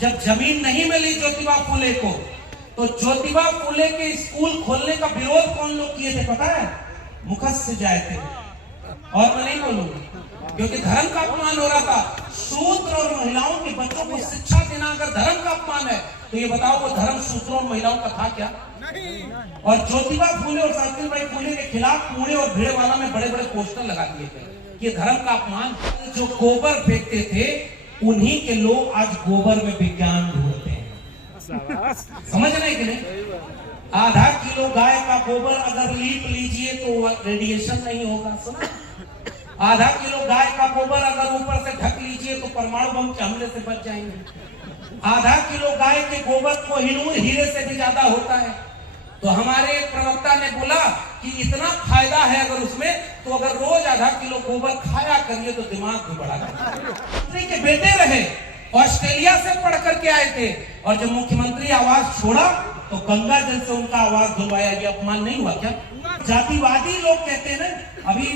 जब जमीन नहीं मिली ज्योतिबा फुले को, तो ज्योतिबा फुले के स्कूल खोलने का विरोध कौन लोग किए थे पता है? मुखस्य जाए थे। और मैं नहीं बोलूंगा क्योंकि धर्म का अपमान हो रहा था। शूद्र और महिलाओं के बच्चों को शिक्षा देना अगर धर्म का अपमान है तो ये बताओ वो धर्म शूद्रों और महिलाओं का था क्या? और ज्योतिबा फुले और सावित्रीबाई फुले के खिलाफ पुणे और भिड़वाला में बड़े बड़े पोस्टर लगा दिए थे। ये धर्म का अपमान। जो गोबर फेंकते थे उन्हीं के लोग आज गोबर में विज्ञान ढूंढते हैं। समझ रहे कि नहीं? आधा किलो गाय का गोबर अगर लीप लीजिए तो रेडिएशन नहीं होगा। सुना? आधा किलो गाय का गोबर अगर ऊपर से ढक लीजिए तो परमाणु बम के हमले से बच जाएंगे। आधा किलो गाय के गोबर को हिनूर हीरे से भी ज्यादा होता है। तो हमारे एक प्रवक्ता ने बोला कि इतना फायदा है अगर उसमें, तो अगर रोज आधा किलो गोबर खाया करिए तो दिमाग भी बढ़ा करिए। के बेटे रहे, ऑस्ट्रेलिया से पढ़ करके आए थे, और जब मुख्यमंत्री आवाज छोड़ा तो गंगा जल से उनका आवाज धुलवाया। ये अपमान नहीं हुआ क्या? जातिवादी लोग कहते हैं ना, अभी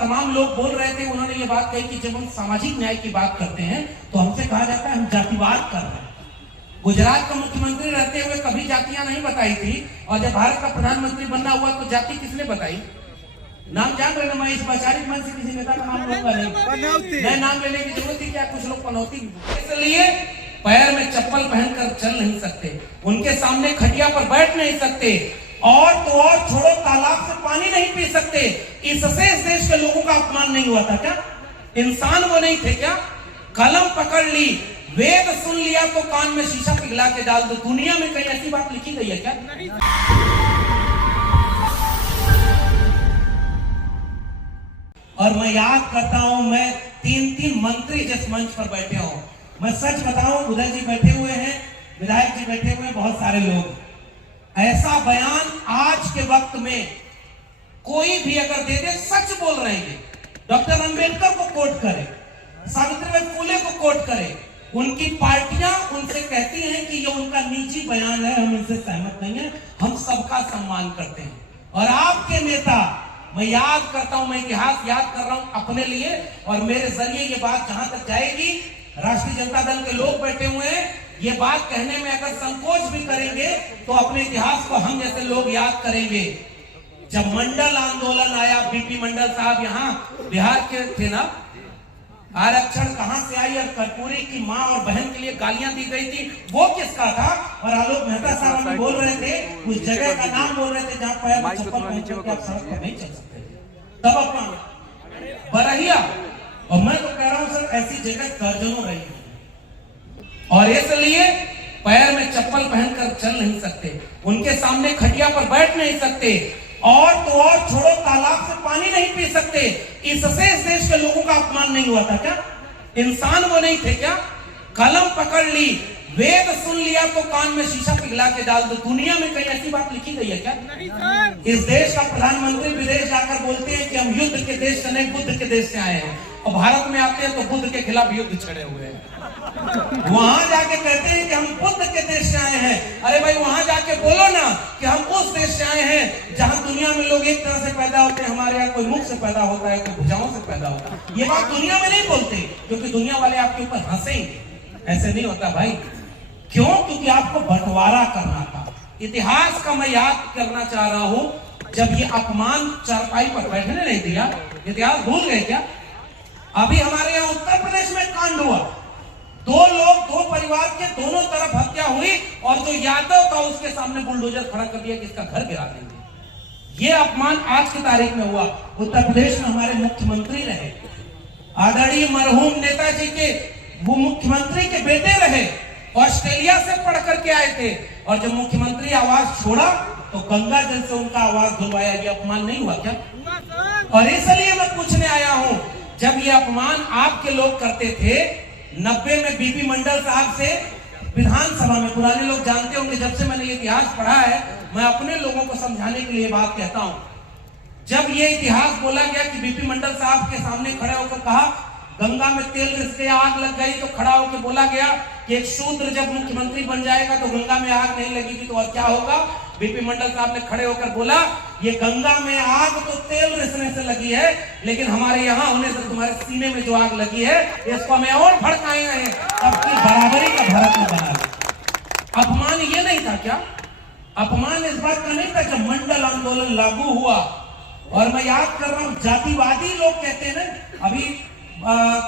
तमाम लोग बोल रहे थे, उन्होंने ये बात कही कि जब हम सामाजिक न्याय की बात करते हैं तो हमसे कहा जाता है हम जातिवाद कर रहे हैं। गुजरात का मुख्यमंत्री रहते हुए कभी जातियां नहीं बताई थी, और जब भारत का प्रधानमंत्री बनना हुआ तो जाति किसने बताई? नाम जान रहे ना, मैं इस वैचारिक मन से किसी नेता का नाम लूंगा नहीं, मैं नाम लेने की जरूरत ही क्या? कुछ लोग पनौती। इसलिए पैर में चप्पल पहनकर चल नहीं सकते, उनके सामने खटिया पर बैठ नहीं सकते, और तो और छोड़ो तालाब से पानी नहीं पी सकते। इससे इस देश के लोगों का अपमान नहीं हुआ था क्या? इंसान वो नहीं थे क्या? कलम पकड़ ली, वेद सुन लिया तो कान में शीशा पिघला के डाल दो। दुनिया में कहीं ऐसी बात लिखी गई है क्या? और मैं याद करता हूं, मैं 3 मंत्री जिस मंच पर बैठे हो, मैं सच बताऊं, उदय जी बैठे हुए हैं, विधायक जी बैठे हुए हैं, बहुत सारे लोग। ऐसा बयान आज के वक्त में कोई भी अगर दे दे, सच बोल रहे हैं, डॉक्टर अंबेडकर को कोट करे, सावित्रीबाई फुले को कोट करे, उनकी पार्टियां उनसे कहती हैं कि ये उनका निजी बयान है, हम इनसे सहमत नहीं है, हम सबका सम्मान करते हैं। और आपके नेता, मैं याद करता हूं, मैं इतिहास याद कर रहा हूं अपने लिए, और मेरे जरिए ये बात जहां तक जाएगी, राष्ट्रीय जनता दल के लोग बैठे हुए हैं, ये बात कहने में अगर संकोच भी करेंगे तो अपने इतिहास को हम जैसे लोग याद करेंगे। जब मंडल आंदोलन आया, बीपी मंडल साहब यहाँ बिहार के थे ना, आरक्षण कहां से आई और कर्पूरी की मां और बहन के लिए गालियां दी गई थी, वो किसका था? और आलोक मेहता साहब बोल रहे थे, उस जगह का नाम बोल रहे थे जहां पैर में चप्पल पहन के आप सड़क पर नहीं चल सकते। तब अपना बरहिया, और मैं तो कह रहा हूं सर, ऐसी जगह दर्जनों रही है, और इसलिए पैर में चप्पल पहनकर चल नहीं सकते, उनके सामने खटिया पर बैठ नहीं सकते, और तो और छोड़ो तालाब से पानी नहीं पी सकते। इससे इस देश के लोगों का अपमान नहीं हुआ था क्या? इंसान वो नहीं थे क्या? कलम पकड़ ली, वेद सुन लिया तो कान में शीशा पिघला के डाल दो। दुनिया में कहीं ऐसी बात लिखी गई है क्या? इस देश का प्रधानमंत्री विदेश जाकर बोलते हैं कि हम युद्ध के देश से नहीं, बुद्ध के देश से आए हैं, और भारत में आते हैं तो बुद्ध के खिलाफ युद्ध छड़े हुए हैं। वहां जाके कहते हैं कि हम बुद्ध के देश से आए हैं। अरे भाई, वहां जाके बोलो ना कि हम उस देश से आए हैं जहां दुनिया में लोग एक तरह से पैदा होते हैं, हमारे यहाँ कोई मुख से पैदा होता है, कोई भुजाओं से पैदा होता है। ये बात दुनिया में नहीं बोलते, क्योंकि दुनिया वाले आपके ऊपर हंसेंगे। ऐसे नहीं होता भाई। क्यों? क्योंकि आपको बंटवारा करना था। इतिहास का मैं याद करना चाह रहा हूं, जब ये अपमान चारपाई पर बैठने नहीं दिया, इतिहास भूल गए क्या? अभी हमारे यहाँ उत्तर प्रदेश में कांड हुआ, 2 लोग, 2 परिवार के दोनों तरफ हत्या हुई, और जो यादव था उसके सामने बुलडोजर खड़ा कर दिया कि इसका घर गिरा देंगे। ये अपमान आज की तारीख में हुआ। उत्तर प्रदेश में हमारे मुख्यमंत्री रहे, आदरणीय मरहूम नेताजी के वो मुख्यमंत्री के बेटे रहे, ऑस्ट्रेलिया से पढ़ करके आए थे, और जब मुख्यमंत्री आवाज छोड़ा तो गंगा जल से उनका आवाज धुलवाया। ये अपमान नहीं हुआ क्या? और इसलिए मैं पूछने आया हूं, जब ये अपमान आपके लोग करते थे 90 में बीपी मंडल साहब से विधानसभा में, पुराने लोग जानते होंगे, जब से मैंने ये इतिहास पढ़ा है, मैं अपने लोगों को समझाने के लिए बात कहता हूं। जब ये इतिहास बोला गया कि बीपी मंडल साहब के सामने खड़े होकर कहा गंगा में तेल रिसके आग लग गई, तो खड़ा होकर बोला गया कि एक शूद्र जब मुख्यमंत्री बन जाएगा तो गंगा में आग नहीं लगेगी, तो और क्या होगा? बीपी मंडल साहब ने खड़े होकर बोला, ये गंगा में आग तो तेल रिसने से लगी है, लेकिन हमारे यहाँ होने से तुम्हारे सीने में जो आग लगी है, इसको हमें और भड़काए हैं, सबकी बराबरी का भरा आपने बना लिया। अपमान ये नहीं था क्या? अपमान इस बात का नहीं था जब मंडल आंदोलन लागू हुआ, और मैं याद कर रहा हूं जातिवादी लोग कहते हैं ना, अभी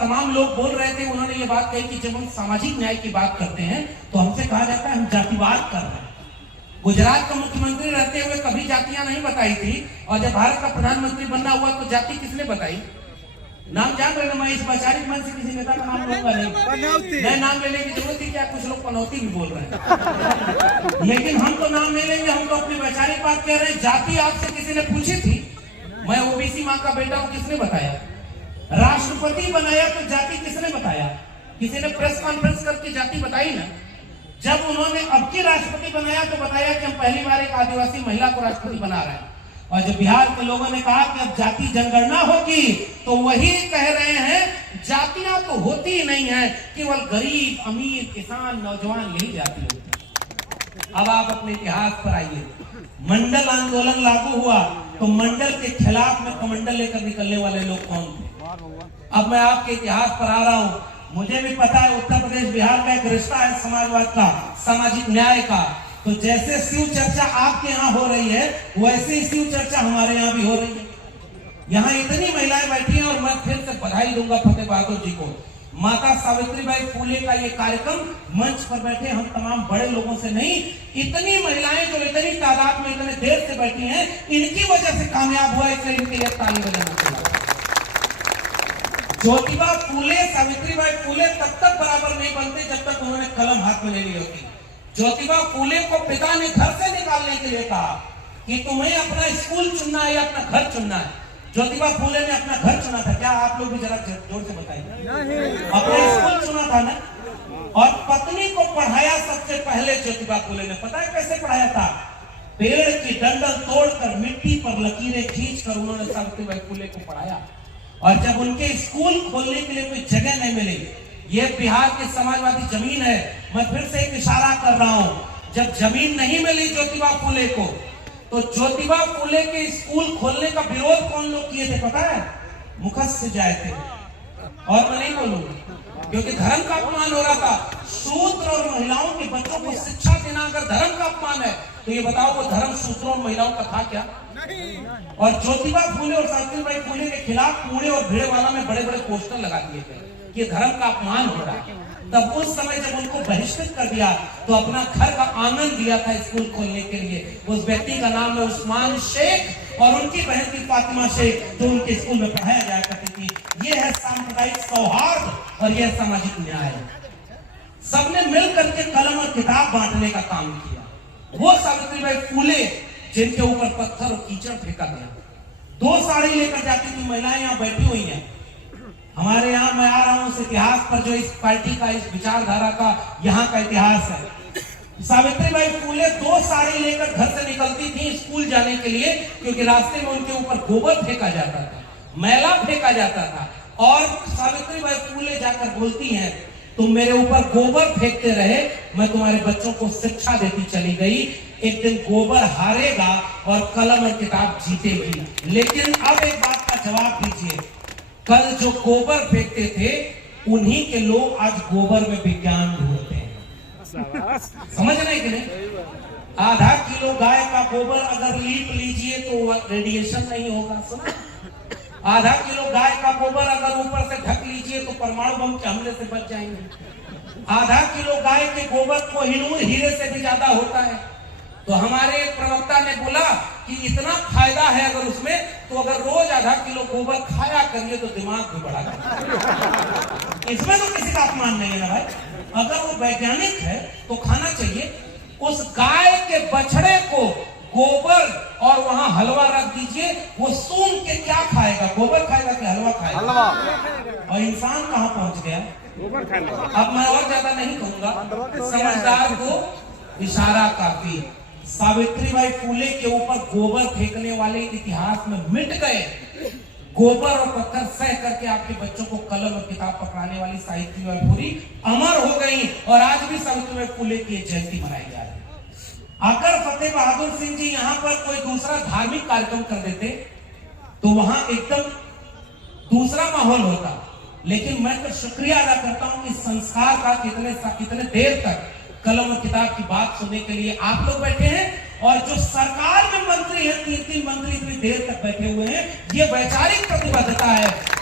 तमाम लोग बोल रहे थे, उन्होंने ये बात कही कि जब हम सामाजिक न्याय की बात करते हैं तो हमसे कहा जाता है हम जातिवाद कर रहे हैं। गुजरात का मुख्यमंत्री रहते हुए कभी जातियां नहीं बताई थी, और जब भारत का प्रधानमंत्री बनना हुआ तो जाति किसने बताई? नाम जान रहे ना, मैं इस वैचारिक मन से किसी नेता का नाम लूंगा नहीं, मैं नाम लेने की जरूरत थी क्या? कुछ लोग पनौती भी बोल रहे हैं, लेकिन हम तो नाम नहीं लेंगे, हम तो अपनी वैचारिक बात कह रहे हैं। जाति आपसे किसी ने पूछी थी? मैं ओबीसी माँ का बेटा हूं, किसने बताया? राष्ट्रपति बनाया तो जाति किसने बताया? किसी ने प्रेस कॉन्फ्रेंस करके जाति बताई ना? जब उन्होंने अब की राष्ट्रपति बनाया तो बताया कि हम पहली बार एक आदिवासी महिला को राष्ट्रपति बना रहे हैं। और जब बिहार के लोगों ने कहा कि अब जाति जनगणना होगी तो वही कह रहे हैं जातियां तो होती ही नहीं है, केवल गरीब, अमीर, किसान, नौजवान यही जाति होती है। अब आप अपने इतिहास पर आइए। मंडल आंदोलन लागू हुआ तो मंडल के खिलाफ में कमंडल लेकर निकलने वाले लोग कौन थे? अब मैं आपके इतिहास पर आ रहा हूं। मुझे भी पता है उत्तर प्रदेश बिहार का एक रिश्ता है समाजवाद का, सामाजिक न्याय का। तो जैसे शिव चर्चा आपके यहाँ हो रही है वैसे ही शिव चर्चा हमारे यहाँ भी हो रही है। यहाँ इतनी महिलाएं बैठी हैं, और मैं फिर से बधाई दूंगा फतेह बहादुर जी को। माता सावित्रीबाई फुले का ये कार्यक्रम मंच पर बैठे हम तमाम बड़े लोगों से नहीं, इतनी महिलाएं जो इतनी तादाद में इतने देर से बैठी हैं, इनकी वजह से कामयाब हुआ, इसलिए इनके लिए ताली बजाना चाहिए। ज्योतिबा फुले, सावित्रीबाई फुले तब तक बराबर नहीं बनते जब तक उन्होंने कलम हाथ में ले ली होती। ज्योतिबा फुले को पिता ने घर से निकालने के लिए कहा कि तुम्हें अपना स्कूल चुनना है या अपना घर चुनना है। ज्योतिबा फुले ने अपना घर चुना था। क्या आप लोग भी जरा जोर से बताइए? अपना स्कूल चुना था ना। और पत्नी को पढ़ाया सबसे पहले ज्योतिबा फुले ने। पता है कैसे पढ़ाया था? पेड़ की डंडल तोड़कर मिट्टी पर लकीरें खींचकर उन्होंने सावित्रीबाई फुले को पढ़ाया। और जब उनके स्कूल खोलने के लिए कोई जगह नहीं मिली, ये बिहार की समाजवादी जमीन है, मैं फिर से एक इशारा कर रहा हूं, जब जमीन नहीं मिली ज्योतिबा फुले को, तो ज्योतिबा फुले के स्कूल खोलने का विरोध कौन लोग किए थे पता है? मुखस्स से जाए थे। और मैं नहीं बोलूंगा क्योंकि धर्म का अपमान हो रहा था। शूद्र और महिलाओं के बच्चों को शिक्षा देना अगर धर्म का अपमान है तो ये बताओ वो धर्म शूद्रों और महिलाओं का था क्या? और ज्योतिबा फुले और सावित्रीबाई फुले के खिलाफ पुणे और भिड़वाला में बड़े बड़े पोस्टर लगा दिए गए कि धर्म का अपमान हो रहा है। तब उस समय जब उनको बहिष्कृत कर दिया तो अपना घर का आंगन दिया था स्कूल खोलने के लिए। उस व्यक्ति का नाम है उस्मान शेख और उनकी बहन थी फातिमा शेख, जो उनके स्कूल में पढ़ाया जाया करती थी। ये है सांप्रदायिक सौहार्द और यह सामाजिक न्याय। सबने मिलकर के कलम और किताब बांटने का काम किया। वो सावित्रीबाई फुले जिनके ऊपर पत्थर और कीचड़ फेंका गया, 2 साड़ी लेकर जाती थी महिलाएं यहाँ बैठी हुई हैं। हमारे यहाँ मैं आ रहा हूं उस इतिहास पर जो इस पार्टी का, इस विचारधारा का यहाँ का इतिहास है। सावित्रीबाई फुले 2 साड़ी लेकर घर से निकलती थी स्कूल जाने के लिए, क्योंकि रास्ते में उनके ऊपर गोबर फेंका जाता था, मैला फेंका जाता था। और सावित्रीबाई फुले जाकर बोलती हैं, तुम मेरे ऊपर गोबर फेंकते रहे, मैं तुम्हारे बच्चों को शिक्षा देती चली गई। एक दिन गोबर हारेगा और कलम और किताब जीतेगी। लेकिन अब एक बात का जवाब दीजिए, कल जो गोबर फेंकते थे उन्हीं के लोग आज गोबर में विज्ञान ढूंढते हैं। समझ रहे कि नहीं? आधा किलो गाय का गोबर अगर लीप लीजिए तो रेडिएशन नहीं होगा। सुना? आधा किलो गाय का गोबर अगर ऊपर से ढक लीजिए तो परमाणु बम के हमले से बच जाएंगे। आधा किलो गाय के गोबर को हीरे से भी ज्यादा होता है। तो हमारे एक प्रवक्ता ने बोला कि इतना फायदा है अगर उसमें, तो अगर रोज आधा किलो गोबर खाया करिए तो दिमाग भी बढ़ा करिए। इसमें तो किसी का अपमान नहीं है ना भाई। अगर वो वैज्ञानिक है तो खाना चाहिए। उस गाय के बछड़े को गोबर और वहां हलवा रख दीजिए, वो सूंघ के क्या खाएगा? गोबर खाएगा कि हलवा खाएगा? हलवा। और इंसान कहां पहुंच गया? गोबर खाएगा। अब मैं और ज्यादा नहीं कहूंगा, समझदार को इशारा काफी। सावित्रीबाई फुले के ऊपर गोबर फेंकने वाले इतिहास में मिट गए। गोबर और पत्थर सह करके आपके बच्चों को कलम और किताब पकड़ाने वाली सावित्रीबाई फुले अमर हो गई और आज भी सावित्रीबाई फुले की जयंती मनाई जा रही है। अगर फतेह बहादुर सिंह जी यहाँ पर कोई दूसरा धार्मिक कार्यक्रम कर देते तो वहां एकदम दूसरा माहौल होता। लेकिन मैं तो शुक्रिया अदा करता हूं कि संस्कार का कितने देर तक कलम और किताब की बात सुनने के लिए आप लोग बैठे हैं, और जो सरकार में मंत्री हैं, 3-3 मंत्री इतनी देर तक बैठे हुए हैं, ये वैचारिक प्रतिबद्धता है।